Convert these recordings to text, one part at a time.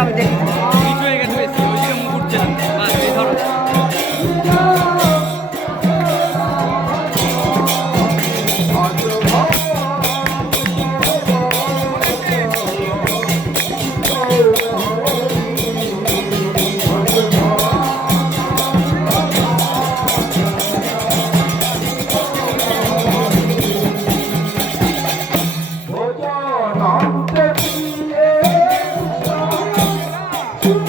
আমি দেখি কিছু হয়ে গেছে বেশি ওইদিকে মুখ উঠছে না বাস এই ধরো Thank you.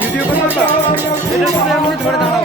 ভিডিও করতে পারবা? এটার সাথে আমাকে ধরে দাঁড়াও।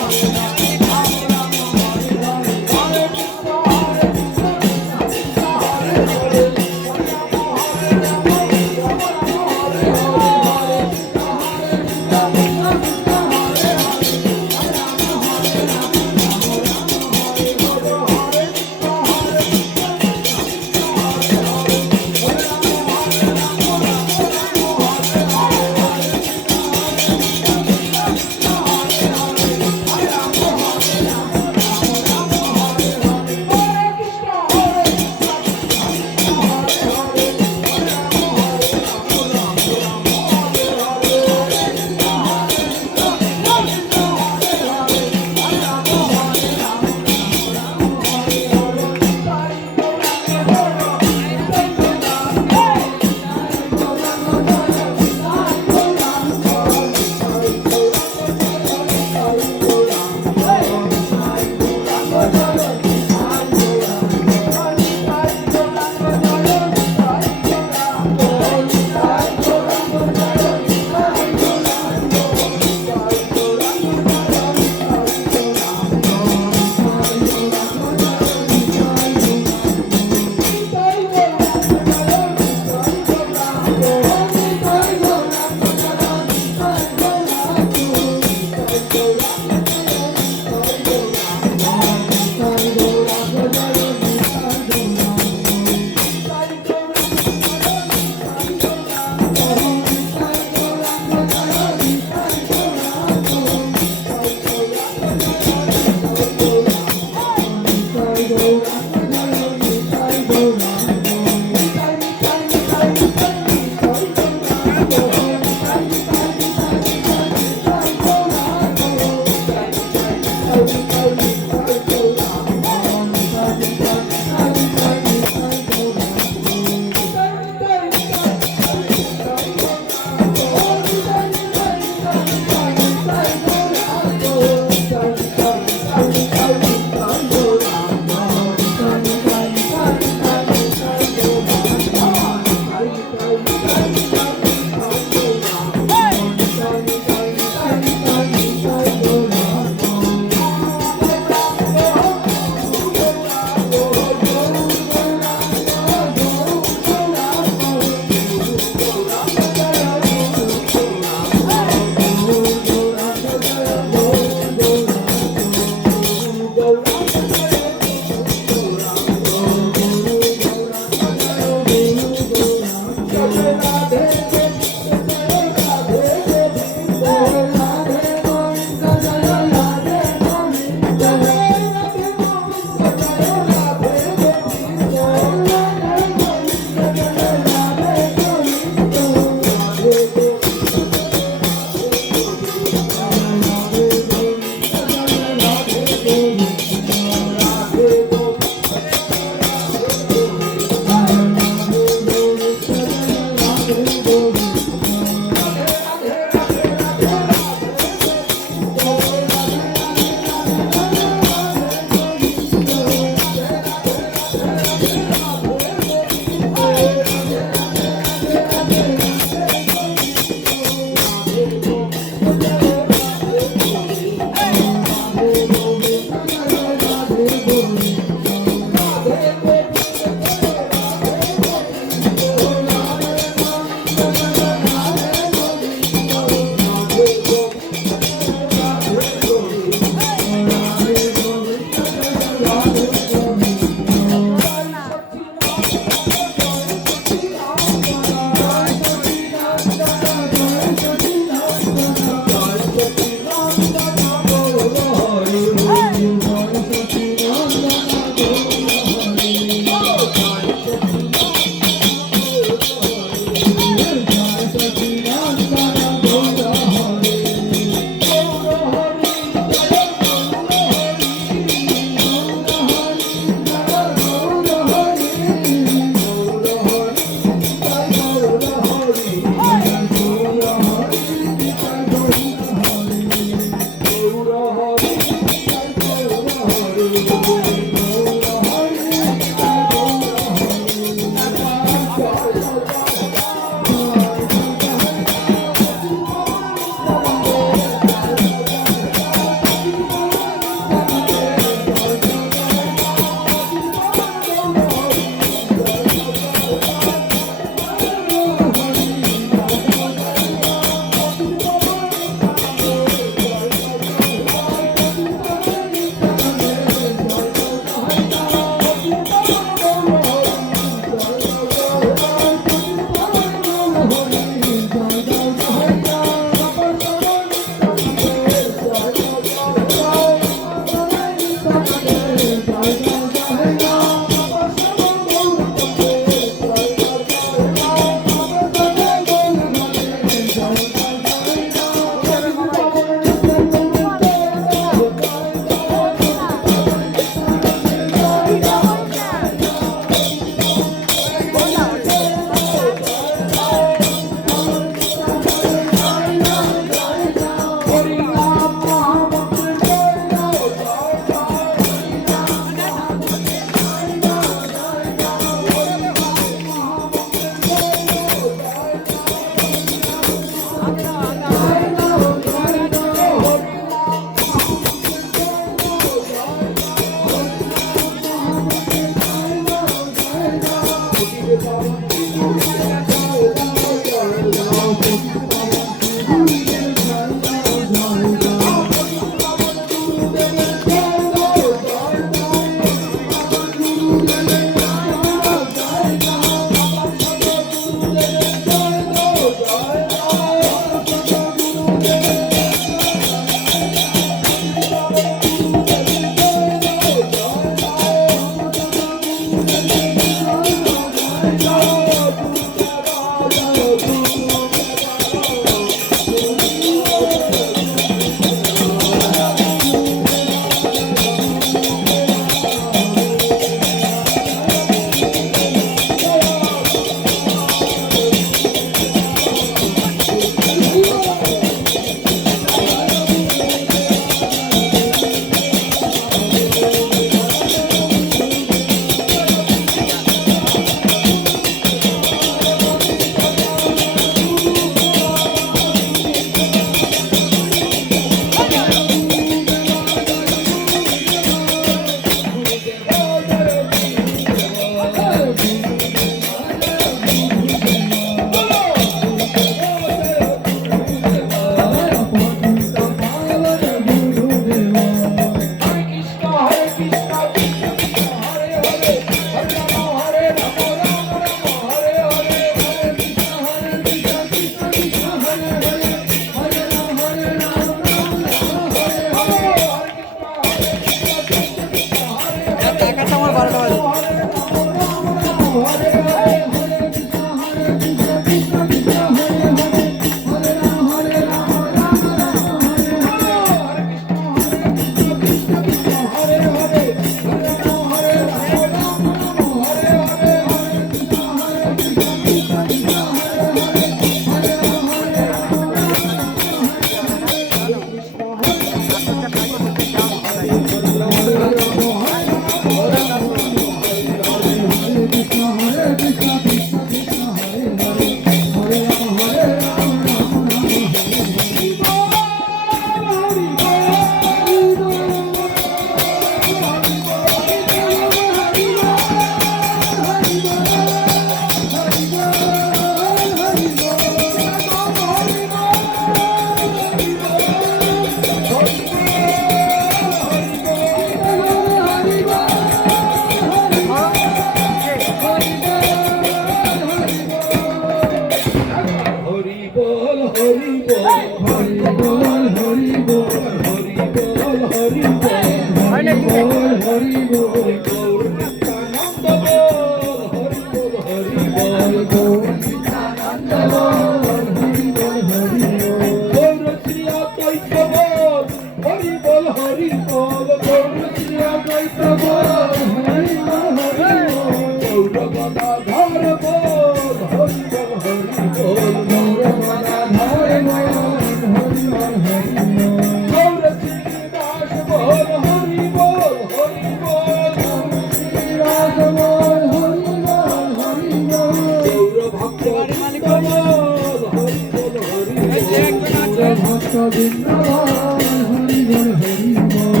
ভক্ত বৃন্দাবন হরি বল হরি বল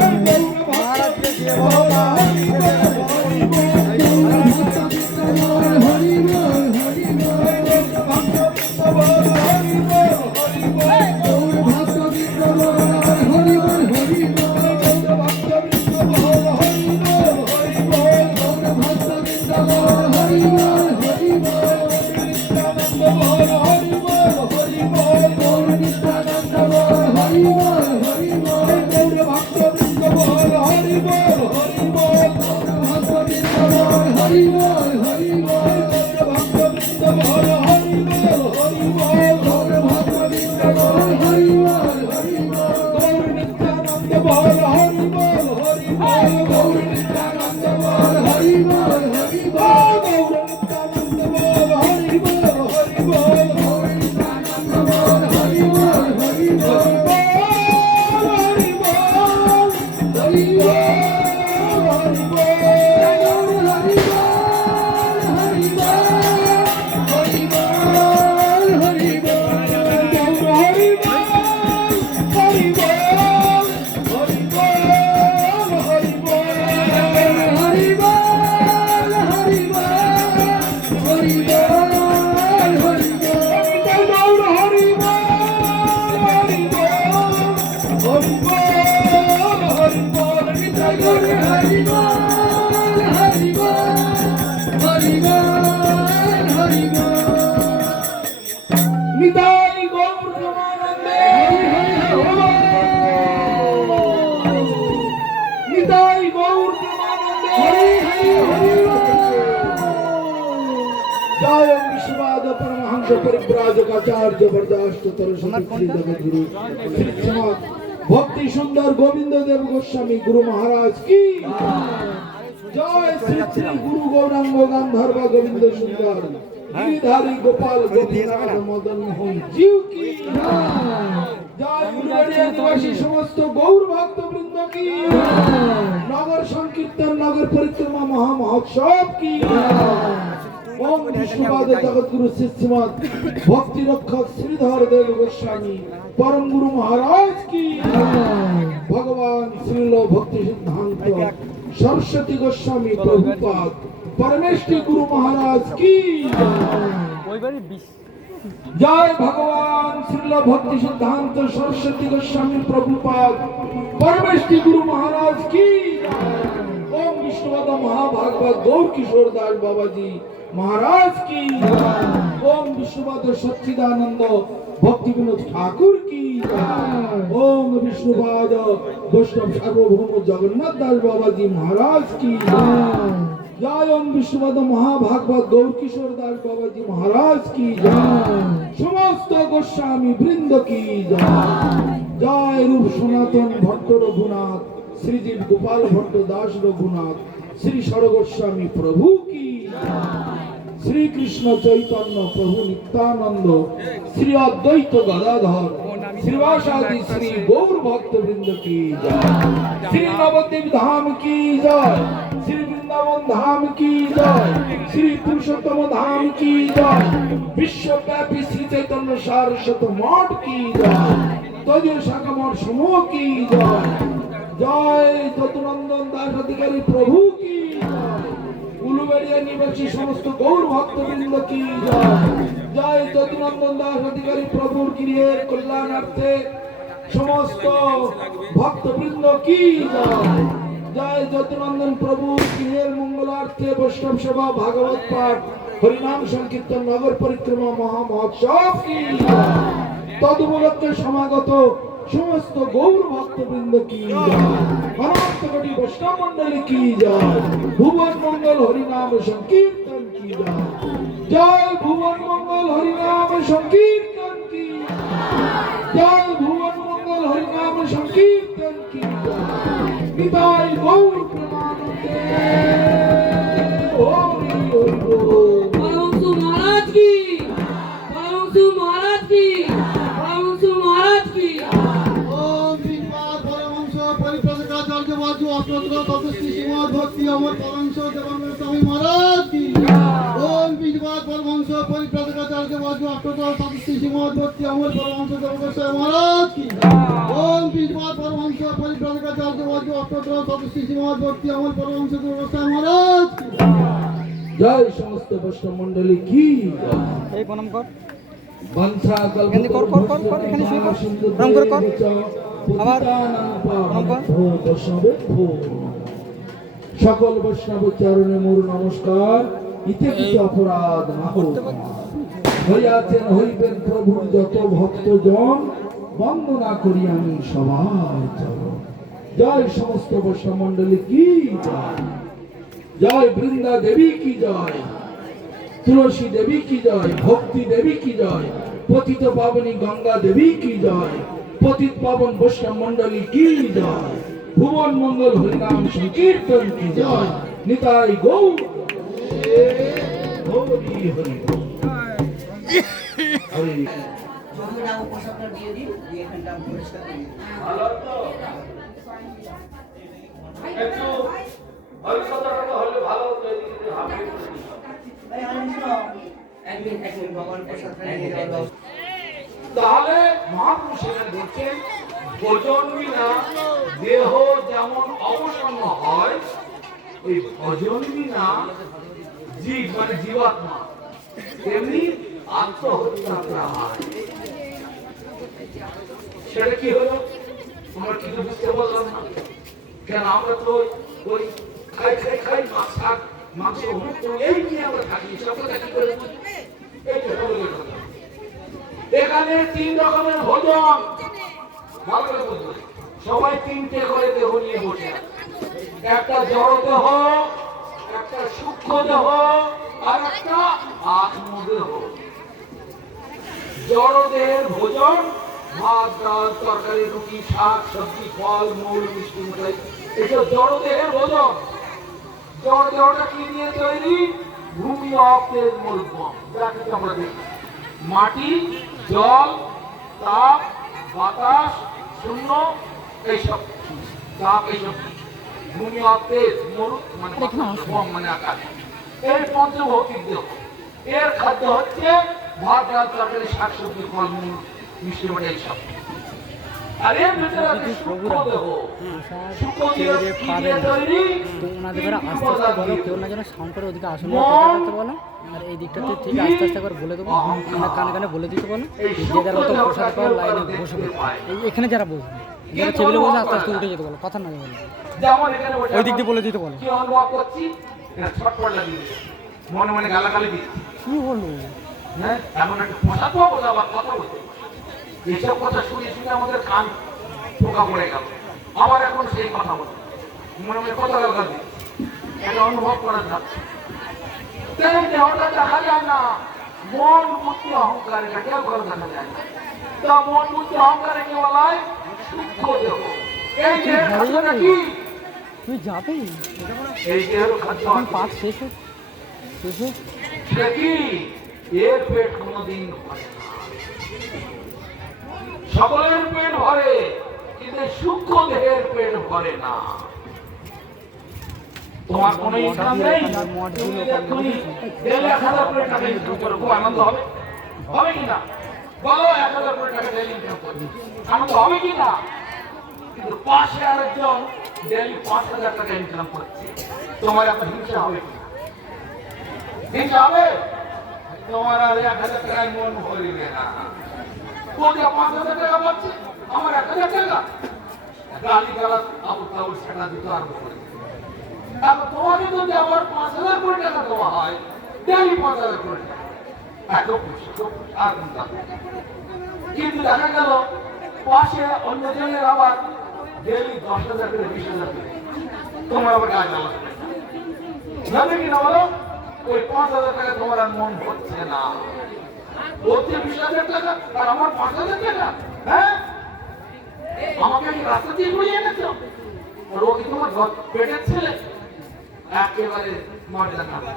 মহারাজকে দিয়ে বলো না। ভক্ত বৃন্দাবন হরি বল হরি বল ভক্ত বৃন্দাবন হরি বল হরি বল ভক্ত বৃন্দাবন হরি বল হরি বল ভক্ত বৃন্দাবন হরি বল হরি বল ভক্ত বৃন্দাবন হরি বল হরি বল নিত্যানন্দ বল হরি বল হরি বল নিত্যানন্দ বল হরি বল হরি বল ভক্ত বৃন্দাবন হরি বল হরি বল ভক্ত বৃন্দাবন হরি বল হরি বল ভক্ত বৃন্দাবন হরি বল হরি বল ভক্ত বৃন্দাবন হরি বল হরি বল নিত্যানন্দ বল হরি বল হরি বল নিত্যানন্দ বল হরি বল হরি বল নিত্যানন্দ বল হরি বল হরি বল নিত্যানন্দ বল হরি বল হরি বল হরি বল হরি নিতাই গৌর প্রেমানন্দে নিতাই গৌর প্রেমানন্দে জয় বিশ্ববাদ পরমহংস পরিব্রাজকাচার্য বরদাষ্টতর সতী জগদ্গুরু শ্রী শ্রীমৎ ভক্তি সুন্দর গোবিন্দ দেব গোস্বামী গুরু মহারাজ কি জয় শ্রী শ্রী গুরু গৌরাঙ্গ গান্ধর্ব গোবিন্দ সুন্দর गिरिधारी गोपाल गोविंद मदन मोहन जीव की जय उलुबेड़िया निवासी समस्त गौर भक्त वृंद की नगर संकीर्तन नगर परिक्रमा महा महोत्सव की ओम विष्णुपाद जगतगुरु श्रीमद भक्ति रक्षक श्रीधर देव गोस्वामी परम गुरु महाराज की भगवान श्रील भक्ति सिद्धांत सरस्वती गोस्वामी प्रभुपाद परमेश्वरी गुरु महाराज की जय भगवान श्रील भक्ति सिद्धांत सरस्वती गोस्वामी प्रभुपाद परमेश्वरी गुरु महाराज की ओम विष्णुपाद महाभागवत गौर किशोर दास बाबा जी महाराज की ओम विष्णुपाद सच्चिदानंद भक्ति विनोद ठाकुर की ओम विष्णुपाद वैष्णव सार्वभौम जगन्नाथ दास बाबा जी महाराज की जय ओम विष्णुपाद महाभागवत गौर किशोर दास बाबा जी महाराज की समस्त गोस्वामी वृंद की जय रूप सनातन भट्ट रघुनाथ श्रीजीव गोपाल भट्ट दास रघुनाथ श्री सरगोस्वामी प्रभु की श्री कृष्ण चैतन्य प्रभु नित्यानंद श्री अद्वैत गदाधर श्रीवासादि श्री गौर भक्त वृंद की जय श्री नवद्वीप धाम की जय श्री वृंदावन धाम की जय श्री पुरुषोत्तम धाम की जय विश्वव्यापी श्री चैतन्य सारस्वत मठ की जय तदीय शाखा मठ समूह की जय जय चतुनंदन दास अधिकारी प्रभु की उलुबेड़िया निवासी समस्त गौर भक्त वृंद की जय जय चतुनंदन दास अधिकारी प्रभुर गृहेर कल्याणार्थे समस्त भक्त वृंद की जय जय चतुनंदन प्रभु गृहेर मंगलार्थे वैष्णव सेवा भागवत पाठ हरिनाम संकीर्तन नगर परिक्रमा महा महोत्सव की तदुपलक्षे समागत समस्त गौर भक्त वृंद की अनंत कोटि वैष्णव मंडली की जय भुवन मंगल हरिनाम संकीर्तन की जय भुवन मंगल हरिनाम संकीर्तन की जय भुवन मंगल हरिनाम संकीर्तन की निताई गौर प्रेमानंदे हरि हरि परमहंस महाराज की परमहंस महाराज की परमहंस महाराज की भक्ति अमर परमहंस देवानंद स्वामी महाराज की ओम পীঠবাদ পরমহংস পরিব্রাজকাচার্য বাজু অষ্টদল সদস্য শ্রীমদ ভক্তি অমর পরমহংস দেবগোস্বামী মহারাজ কি ওম পীঠবাদ পরমহংস পরিব্রাজকাচার্য বাজু অষ্টদল সদস্য শ্রীমদ ভক্তি অমর পরমহংস দেবগোস্বামী মহারাজ কি জয় সমস্ত বৈষ্ণব মণ্ডলী কি এই প্রণাম কর বংশা এখানে কর, কর, কর, কর, এখানে শুরু কর। প্রণাম করে কর। আবার প্রণাম কর। সকল বৈষ্ণব চরণে মোর নমস্কার। ইতে কিছু অপরাধ না হোক, হইয়াছেন হইবেন প্রভুর যত ভক্তজন, বন্দনা করি আমি সবার চরণ। জয় সমস্ত বৈষ্ণব মণ্ডলী কি জয়, জয় বৃন্দা দেবী কি জয়, তুলসী দেবী কি জয়, ভক্তি দেবী কি জয়, পতিত পাবনী গঙ্গা দেবী কি জয়, পতিত পাবন বৈষ্ণব মণ্ডলী কি জয়, ভুবন মঙ্গল হরিনাম সংকীর্তন কি জয়, নিতাই গৌর হরি হরি হরি। জমিটা উপসারটা দিয়ে দিন, দিয়ে এখানটা পরিষ্কার করে দিন। ভালো তো একটু হরিকথাটা হলে ভালো হতো, এদিকে হবে। এই হরিকৃষ্ণ, এক মিনিট, ভগবান প্রসাদটা নিয়ে যাওয়ার ব্যবস্থা। তাহলে মহাপুরুষেরা দেখছেন ভোজন বিনা দেহ যেমন অবসন্ন হয়, ওই ভোজন বিনা জীব মানে জীবাত্মা তেমনি আত্মহত্যা করা হয়। সেটা কি হলো আমরা কিছু বুঝতে পারলাম না কেন? আমরা তো ওই খাই খাই খাই মাছ শাক মাংস এই নিয়ে আমরা থাকি। সবটা কি করে এইটা হলো কথা। এখানে 3 রকমের ভোজন, ভালো করে বুঝবেন। সবাই 3টে করে দেহ নিয়ে বসে আছে। একটা জড় দেহ, একটা সূক্ষ্ম দেহ, আর একটা আত্মদেহ। জড় দেহের ভোজন ভাত ডাল তরকারি রুটি শাক সবজি ফল মূল মিষ্টি মিঠাই, এসব জড় দেহের ভোজন। জড় দেহটা কি দিয়ে তৈরি? ভূমি অপ্তেজ মূলকম, যাকে আমরা দেখি মাটি, জল, তাপ, বাতাস, শূন্য, এইসব তাপ, এইসব ভূমি অপ্তেজ মরুত মানে মানে আকাশ। এই পঞ্চভৌতিক দেহ, এর খাদ্য হচ্ছে ভাত ডাল তরকারি শাক সবজি ফল মূল মিষ্টি মানে এইসব। আর এর ভিতরে আছে সূক্ষ্ম দেহ। সূক্ষ্ম দেহ কি দিয়ে তৈরি? তো ওনাদের এবার আস্তে আস্তে বলো, কেউ না যেন সাউন্ড করে ওদিকে আসলে করতে বলো, আর এই দিকটাতে ঠিক আস্তে আস্তে একবার বলে দেবো, আমরা কানে কানে বলে দিতে বলো। যে যারা মতো প্রসাদ পাওয়ার লাইনে বসবে, এখানে যারা বসবে, যারা টেবিলে বসে আস্তে আস্তে উঠে যেতে বলো, কথা না বলো, যেমন এখানে বসে ওই দিক দিয়ে বলে দিতে বলো। কি অনুভব করছি? এটা ছটফট লাগিয়ে দিচ্ছে, মনে মনে গালাগালি দিচ্ছে। কি বলবো? হ্যাঁ, এমন একটা পোশাক পাবো আবার কথা বলতে, এইসব কথা শুনে শুনে আমাদের কান পোকা পড়ে গেল। আবার এখন সেই কথা বলে মনে মনে কথা গালাগালি দিচ্ছে, এটা অনুভব করা যাচ্ছে। তাই দেহটা দেখা যায় না, মন বুদ্ধি অহংকার এটা কেউ করে দেখা যায় না। তা মন বুদ্ধি অহংকারে কি বলা হয়? সূক্ষ্ম দেহ। এই দেহের খাদ্যটা কি? তুই যাবে এই দেহের খাদ্য তখন পাঠ শেষ হোক, শেষ হোক। সেটা কি? এর পেট কোনোদিন ভরে না। সকলের পেট ভরে, কিন্তু সূক্ষ্ম দেহের পেট ভরে না। তোমার কোনো ইনকাম নেই, তুমি এক্ষুনি 1,000 করে টাকা ইনকাম করো, খুব আনন্দ হবে? হবে কি না? বলো 1,000 করে টাকা ডেলি ইনকাম করো, আনন্দ হবে কি না? কিন্তু পাশে আরেকজন ডেলি 5,000 টাকা ইনকাম করছে, তোমার এত হিংসা হবে কি না? হিংসা হবে? তোমার আর 1,000 টাকায় মন ভরিবে না। ও যে 5,000 টাকা পাচ্ছে, আমার 1,000 টাকা গালি গালাজ আবু তাবু সেটা দিতে আরম্ভ করে। এখন তোমাকে যদি আবার 5,000 কোটি টাকা দেওয়া হয়, ডেলি 5,000 কোটি টাকা, এত খুশি আর চিন্তা। কিন্তু দেখা গেল পাশে অন্য জনের আবার ডেলি 10,000 করে 20,000 করে, তোমার আবার গায়ে জ্বালা জানে কিনা বলো? ওই 5,000 টাকা তোমার আর মন হচ্ছে না, হচ্ছে 20,000 টাকা, আর আমার 5,000 টাকা। হ্যাঁ, আমাকে কি রাস্তা দিয়ে ঘুরিয়ে এনেছ? আর ও কি তোমার পেটের ছেলে? একেবারে মর্যাদা না।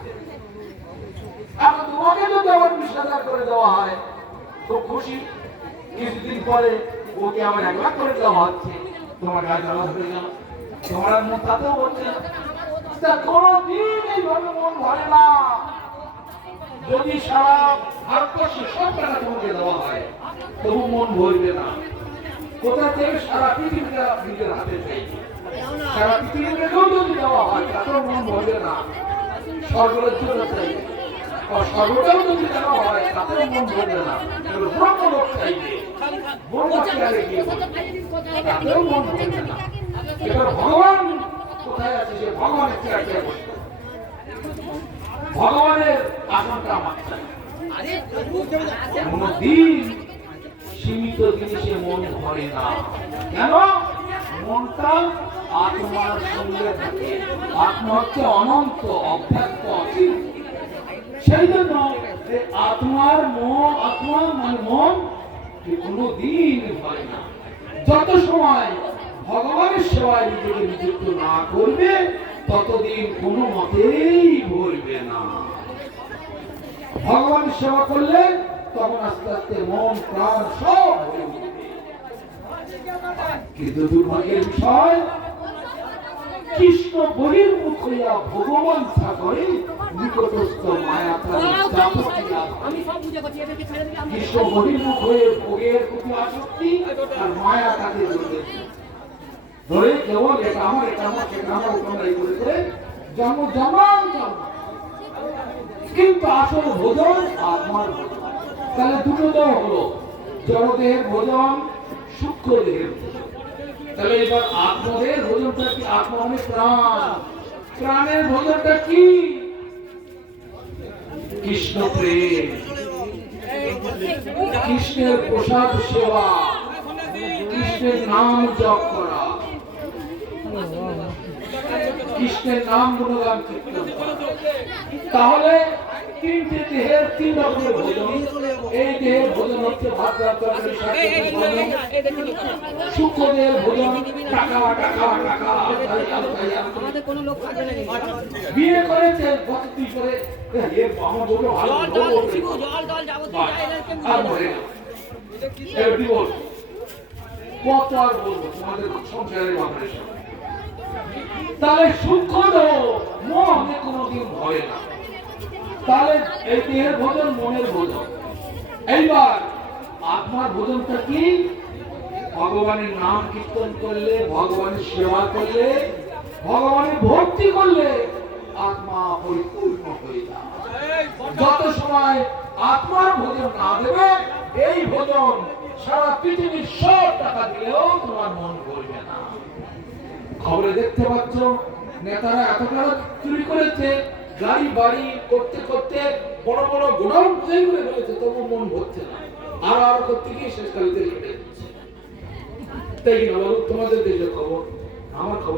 এখন তোমাকে যদি আবার 20,000 করে দেওয়া হয়, খুব খুশি। কিছুদিন পরে ওকে আমার 1 লাখ করে দেওয়া হচ্ছে, তোমার গায়ে জ্বালা হয়ে গেল, তোমার আর মন তাতেও হচ্ছে না। কোনদিন এইভাবে মন ভরে না। যদি সারা ভারতবর্ষে সব টাকা তোমাকে দেওয়া হয় তবু মন ভরবে না। কোথা থেকে? সারা পৃথিবীতে নিজের হাতে চাইবে। সারা পৃথিবীতে কেউ যদি দেওয়া হয় তাতেও মন ভরবে না। স্বর্গরাজ্য চাইবে, স্বর্গটাও যদি দেওয়া হয় তাতেও মন ভরবে না। ব্রহ্মলোক চাইবে, ব্রহ্মচারে গিয়ে তাতেও মন ভরবে না। এবার ভগবান কোথায় আছে? যে ভগবানের চেয়ারে বসে, ভগবানের আসনটা আমার চাই। কোনদিন সীমিত জিনিসে মন ভরে না। কেন? মনটা আত্মার সঙ্গে থাকে। আত্মা হচ্ছে অনন্ত, অব্যক্ত, অসীম। সেই জন্য আত্মার মন, আত্মা মানে মন কোনদিন ভরে না। যত সময় ভগবানের সেবায় নিজেকে নিযুক্ত না করবে ততদিন কোনো মতেই ভরবে না। ভগবানের সেবা করলে তখন আস্তে আস্তে মন প্রাণ সব ভরে উঠবে। কিন্তু দুর্ভাগ্যের বিষয়, কৃষ্ণ বহির্মুখ হইয়া ভগবান সাগরে নিকটস্থ মায়া কৃষ্ণ বহির্মুখ হয়ে ভোগের প্রতি আসক্তি আর মায়া তাকে ধরে কেবল এটা আমার, এটা আমার, সেটা আমার, ওটা আমার এই করে করে জন্ম জন্মান্তর। কিন্তু আসল ভোজন আত্মার ভোজন। তাহলে দুটো দেহ হলো, জড়দেহের ভোজন, সূক্ষ্ম দেহের ভোজন। তাহলে এবার আত্মদেহের ভোজনটা কি? আত্মা মানে প্রাণ, প্রাণের ভোজনটা কি? কৃষ্ণ প্রেম, কৃষ্ণের প্রসাদ সেবা, কৃষ্ণের নাম জপ করা, কৃষ্ণের নাম গুণগান কীর্তন করা। তাহলে তিনটে দেহের তিন রকমের ভোজন। এই দেহের ভোজন হচ্ছে ভাত, তরকারি, সূক্ষ্ম দেহের ভোজন টাকা টাকা টাকা। বিয়ে করেছে 32 করে, আমার বলে ভালো কত আর বলবো তোমাদের সংসারের ব্যাপারে। তাহলে সূক্ষ্ম দেহ মনে কোনোদিন ভরে না। তাহলে এই দেহের ভোজন মনের ভোজন। এইবার আত্মার ভোজনটা কি? ভগবানের নাম কীর্তন করলে, ভগবানের সেবা করলে, ভগবানের ভক্তি করলে আত্মা পরিপূর্ণ হয়ে যায়। যত সময় আত্মার ভোজন না দেবে, এই ভোজন সারা পৃথিবীর সব টাকা দিলেও তোমার মন ভরবে না। খবরে দেখতে পাচ্ছ নেতারা এত টাকা চুরি করেছে, গাড়ি বাড়ি করতে করতে বড় বড় গোডাউন তৈরি করে ফেলেছে, তবু মন ভরছে না। আর করতে গিয়ে শেষকালে কেটে যাচ্ছে। তাই না বলো? তোমাদের দেশের খবর, আমার খবর।